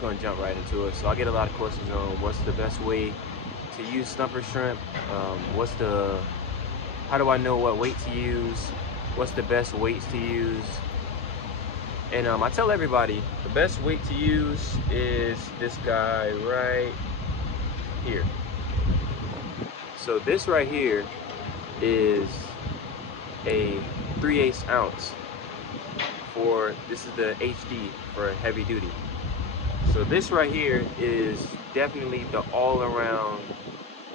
just gonna jump right into it. So I get a lot of questions on what's the best way to use snapper shrimp, how do I know what weight to use, what's the best weights to use. And I tell everybody the best weight to use is this guy right here. So this right here is a 3/8 ounce this is the HD for heavy duty. So this right here is definitely the all-around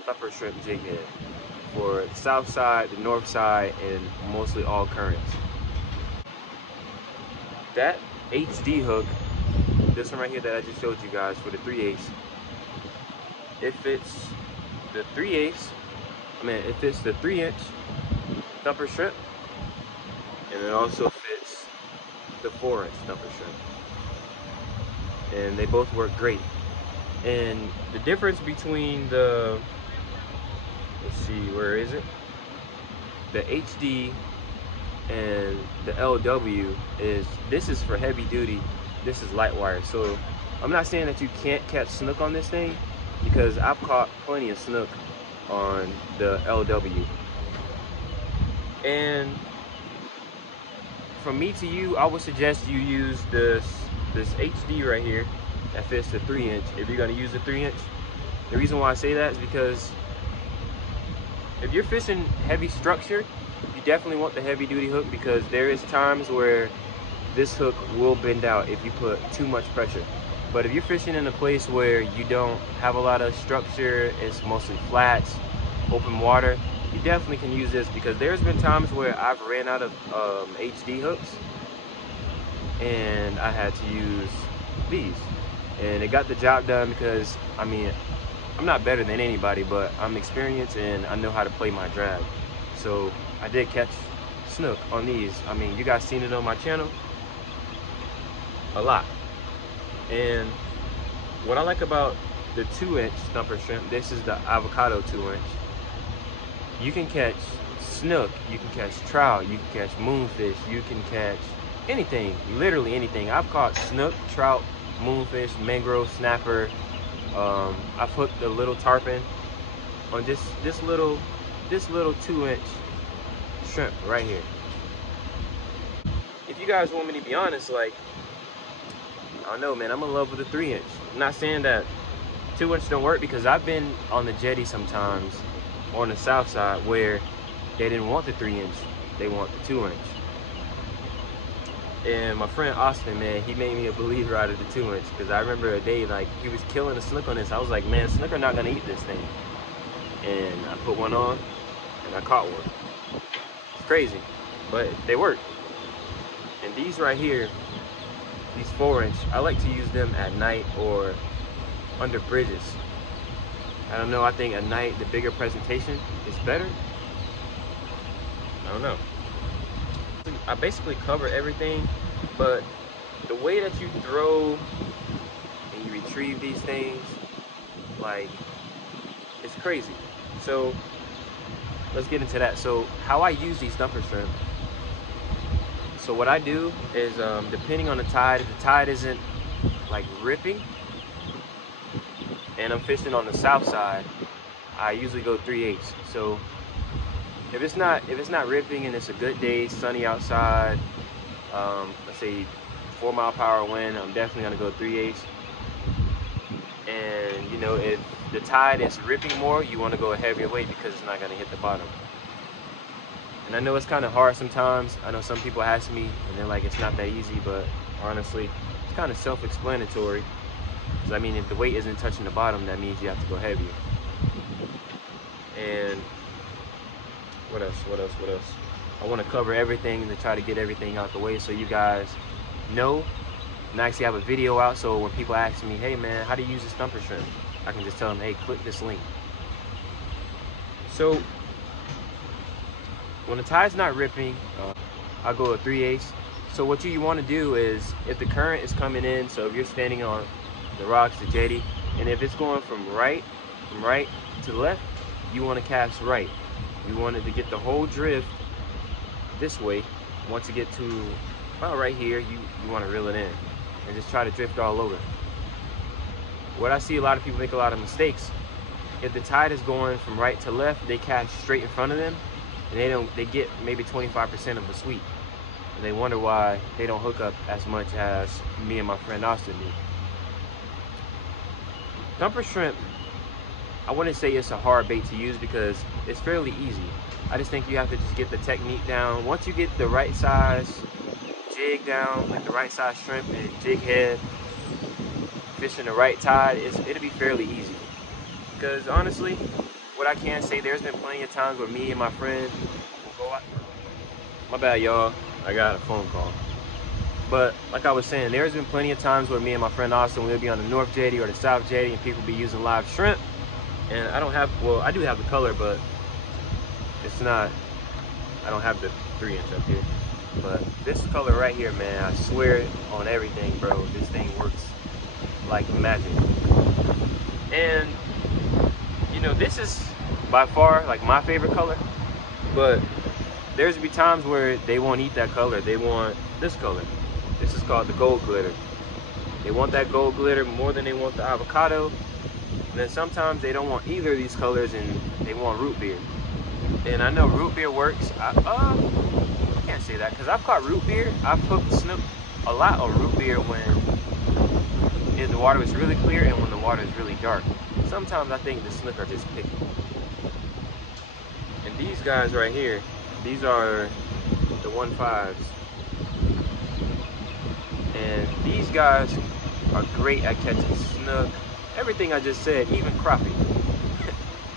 snapper shrimp jig head for the south side, the north side, and mostly all currents. That HD hook, this one right here that I just showed you guys for the 3/8, it fits the 3/8, it fits the 3-inch snapper shrimp, and it also fits the 4-inch snapper shrimp. And they both work great. And the difference between the, let's see, where is it? The HD and the LW is, this is for heavy duty, this is light wire. So I'm not saying that you can't catch snook on this thing, because I've caught plenty of snook on the LW. And from me to you, I would suggest you use this HD right here that fits the 3-inch if you're gonna use the 3-inch. The reason why I say that is because if you're fishing heavy structure, you definitely want the heavy duty hook, because there is times where this hook will bend out if you put too much pressure. But if you're fishing in a place where you don't have a lot of structure, it's mostly flats, open water, you definitely can use this, because there's been times where I've ran out of HD hooks and I had to use these, and it got the job done, because I'm not better than anybody, but I'm experienced and I know how to play my drag. So I did catch snook on these. You guys seen it on my channel a lot. And what I like about the 2-inch snapper shrimp, this is the avocado 2-inch. You can catch snook, you can catch trout, you can catch moonfish, you can catch anything, literally anything. I've caught snook, trout, moonfish, mangrove, snapper. I've hooked a little tarpon on this little 2-inch shrimp right here. If you guys want me to be honest, like, I don't know, man, I'm in love with the 3-inch. I'm not saying that 2-inch don't work, because I've been on the jetty sometimes on the south side where they didn't want the 3-inch, they want the 2-inch. And my friend Austin, man, he made me a believer out of the 2-inch, because I remember a day, like, he was killing a snook on this. I was like, man, snook are not gonna eat this thing. And I put one on and I caught one. It's crazy, but they work. And these right here, these 4-inch, I like to use them at night or under bridges. I don't know, I think at night the bigger presentation is better. I don't know. I basically cover everything, but the way that you throw and you retrieve these things, like, it's crazy. So let's get into that. So how I use these snapper shrimp. So what I do is, depending on the tide, if the tide isn't like ripping and I'm fishing on the south side, I usually go 3/8. So if it's not ripping and it's a good day, sunny outside, let's say 4-mile-per-hour wind, I'm definitely gonna go 3/8. And you know, if the tide is ripping more, you want to go a heavier weight, because it's not gonna hit the bottom. And I know it's kind of hard sometimes. I know some people ask me and they're like, it's not that easy, but honestly, it's kind of self-explanatory. Because if the weight isn't touching the bottom, that means you have to go heavier. And what else? I want to cover everything to try to get everything out the way, so you guys know. And I actually have a video out, so when people ask me, hey man, how do you use a snapper shrimp, I can just tell them, hey, click this link. So when the tide's not ripping, I'll go a 3/8. So what you want to do is, if the current is coming in, so if you're standing on the rocks, the jetty, and if it's going from right to left, you want to cast right. You want it to get the whole drift this way. Once you get to about right here, you want to reel it in and just try to drift all over. what I see a lot of people make a lot of mistakes. If the tide is going from right to left, they cast straight in front of them, and they get maybe 25% of the sweep. And they wonder why they don't hook up as much as me and my friend Austin do. Thumper shrimp, I wouldn't say it's a hard bait to use because it's fairly easy. I just think you have to just get the technique down. Once you get the right size jig down, like the right size shrimp and jig head, fishing the right tide, it'll be fairly easy. Because honestly, what I can say, there's been plenty of times where me and my friend will go out. My bad, y'all. I got a phone call. But like I was saying, there's been plenty of times where me and my friend Austin will be on the North Jetty or the South Jetty and people be using live shrimp. And I don't have, well, I do have the color, but it's not, I don't have the 3-inch up here. But this color right here, man, I swear on everything, bro, this thing works like magic. And you know, this is by far like my favorite color, but there's be times where they won't eat that color. They want this color. This is called the gold glitter. They want that gold glitter more than they want the avocado. And then sometimes they don't want either of these colors and they want root beer. And I know root beer works. I can't say that because I've caught root beer. I've hooked snook a lot on root beer when the water is really clear and when the water is really dark. Sometimes I think the snook are just picky. And these guys right here, these are the 1.5s. And these guys are great at catching snook. Everything I just said, even crappie.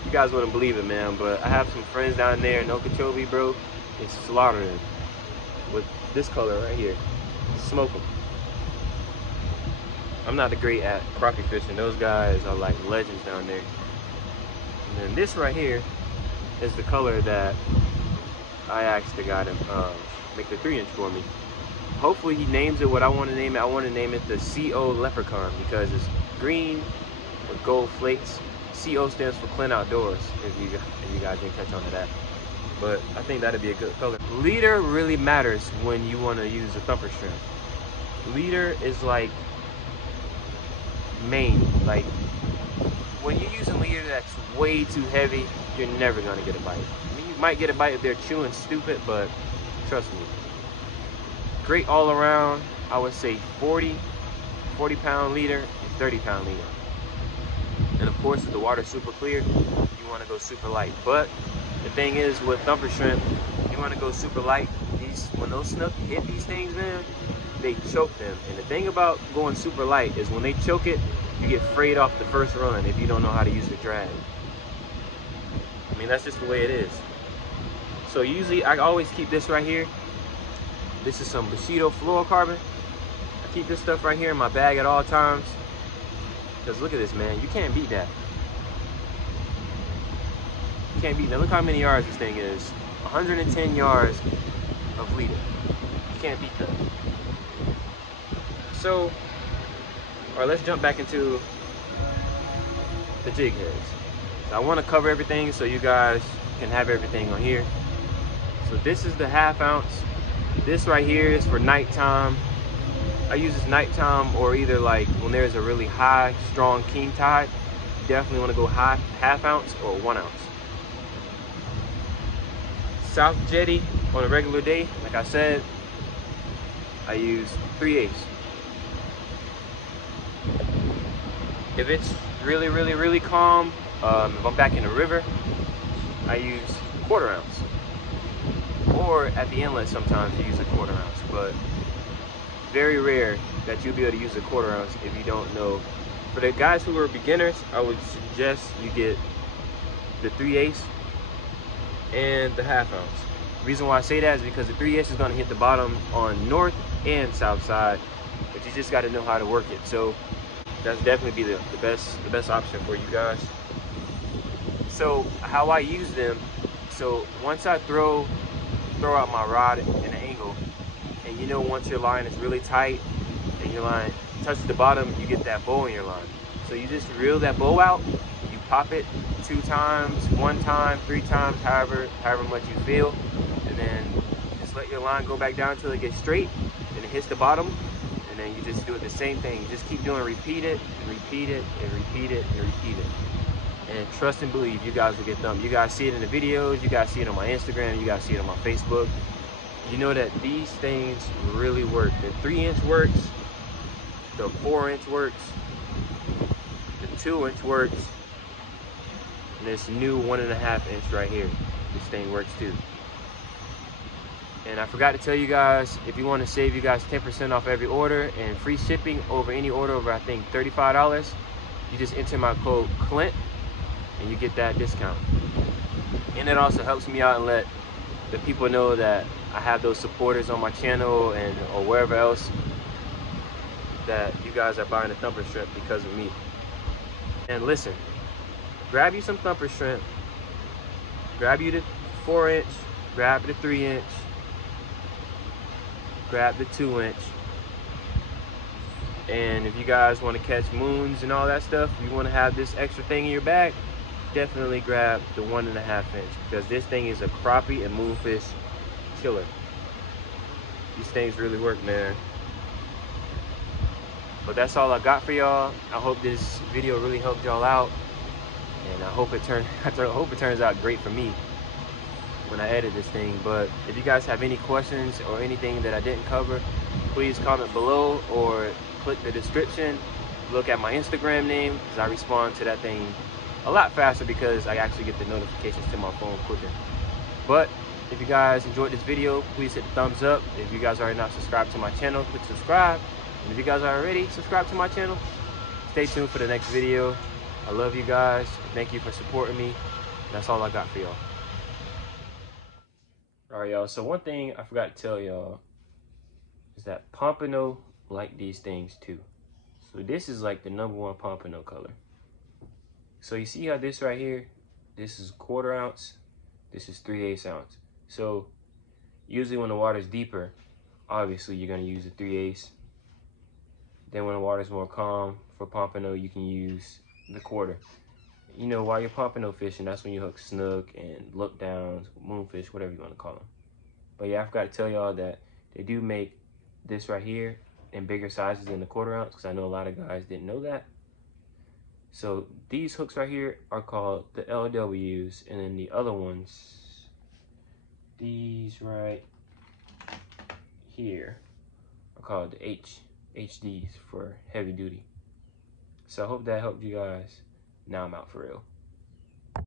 You guys wouldn't believe it, man, but I have some friends down there in Okeechobee, bro. It's slaughtering with this color right here. Smoke them. I'm not great at crappie fishing. Those guys are like legends down there. And then this right here is the color that I asked the guy to make the 3-inch for me. Hopefully he names it what I want to name it. I want to name it the CO Leprechaun because it's green with gold flakes. CO stands for Clint Outdoors, if you guys didn't catch on to that. But I think that'd be a good color. Leader really matters when you want to use a thumper shrimp. Leader is like main. Like when you're using leader that's way too heavy, you're never gonna get a bite. I mean, you might get a bite if they're chewing stupid, but trust me. Great all around. I would say 40-pound leader and 30-pound leader. And of course, if the water's super clear, you want to go super light. But the thing is, with thumper shrimp, you want to go super light. When those snook hit these things, man, they choke them. And the thing about going super light is when they choke it, you get frayed off the first run if you don't know how to use the drag. I mean, that's just the way it is. So usually, I always keep this right here. This is some Bushido Fluorocarbon. I keep this stuff right here in my bag at all times. Because look at this, man. You can't beat that. You can't beat that. Look how many yards this thing is. 110 yards of leader. You can't beat that. So, all right, let's jump back into the jig heads. So I want to cover everything so you guys can have everything on here. So this is the 1/2 ounce. This right here is for nighttime. I use this nighttime or either like when there's a really high, strong king tide. You definitely want to go high, 1/2 ounce or 1 ounce. South Jetty on a regular day, like I said, I use 3/8. If it's really calm, if I'm back in the river, I use 1/4 ounce. Or at the inlet sometimes you use a 1/4 ounce, but very rare that you'll be able to use a 1/4 ounce if you don't know. For the guys who are beginners, I would suggest you get the 3/8 and the 1/2 ounce. The reason why I say that is because the 3/8 is going to hit the bottom on north and south side, but you just got to know how to work it. So that's definitely be the best option for you guys. So how I use them, so once I throw out my rod in an angle, and you know once your line is really tight and your line touches the bottom, you get that bow in your line. So you just reel that bow out, you pop it 2 times, 1 time, 3 times, however much you feel, and then just let your line go back down until it gets straight and it hits the bottom, and and then you just do it the same thing. You just keep doing, repeat it, and repeat it, and repeat it, and repeat it. And trust and believe, you guys will get them. You guys see it in the videos, you guys see it on my Instagram, you guys see it on my Facebook. You know that these things really work. The 3-inch works, the 4-inch works, the 2-inch works, and this new 1.5-inch right here, this thing works too. And I forgot to tell you guys, if you want to save you guys 10% off every order and free shipping over any order over, I think, $35, you just enter my code Clint and you get that discount. And it also helps me out and let the people know that I have those supporters on my channel and or wherever else, that you guys are buying a thumper shrimp because of me. And listen, grab you some thumper shrimp, grab you the 4-inch, grab the 3-inch, grab the 2-inch, and if you guys want to catch moons and all that stuff, you want to have this extra thing in your bag, definitely grab the 1.5-inch, because this thing is a crappie and moonfish killer. These things really work, man. But that's all I got for y'all. I hope this video really helped y'all out, and I hope it turns out great for me when I edit this thing. But if you guys have any questions or anything that I didn't cover, please comment below or click the description. Look at my Instagram name, because I respond to that thing a lot faster because I actually get the notifications to my phone quicker. But if you guys enjoyed this video, please hit the thumbs up. If you guys are not subscribed to my channel, click subscribe. And if you guys are already subscribed to my channel, stay tuned for the next video. I love you guys. Thank you for supporting me. That's all I got for y'all. All right, y'all. So one thing I forgot to tell y'all is that pompano like these things too. So this is like the #1 pompano color. So you see how this right here, this is 1/4 ounce, this is 3/8 ounce. So usually when the water's deeper, obviously you're gonna use a 3/8. Then when the water's more calm for pompano, you can use the 1/4. You know, while you're pompano fishing, that's when you hook snook and look downs, moonfish, whatever you want to call them. But yeah, I forgot to tell y'all that they do make this right here in bigger sizes than the 1/4 ounce, because I know a lot of guys didn't know that. So these hooks right here are called the LWs, and then the other ones, these right here, are called the HDs for heavy duty. So I hope that helped you guys. Now I'm out for real.